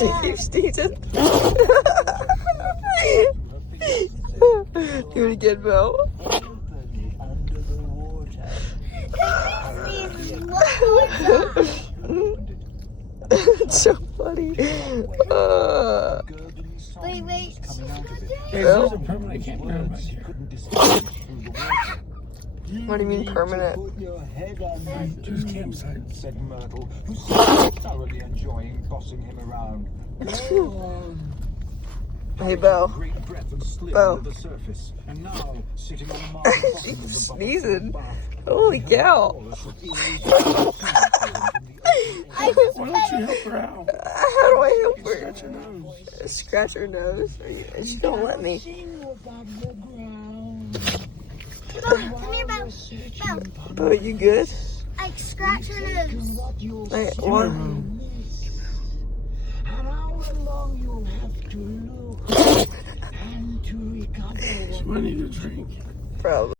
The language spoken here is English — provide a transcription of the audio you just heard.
She keeps sneezing. Do it again, Belle. It's so funny. Wait. There's a permanent, I can't remember. What do you mean permanent? Choose campsite. Said Myrtle, who seemed thoroughly enjoying bossing him around. Hey, Belle. Great breath and slid Belle. under the surface, and now sitting on the marble bottom of the bubble Sneezing. bath. Holy cow. Wallace would ease Why don't you help her out? How do I help her? Scratch her nose. She don't let me. Come here, Belle. Oh, you good? I scratch her nose. Wait, what? an hour long you'll have to look and to recover. She might need a drink. Probably.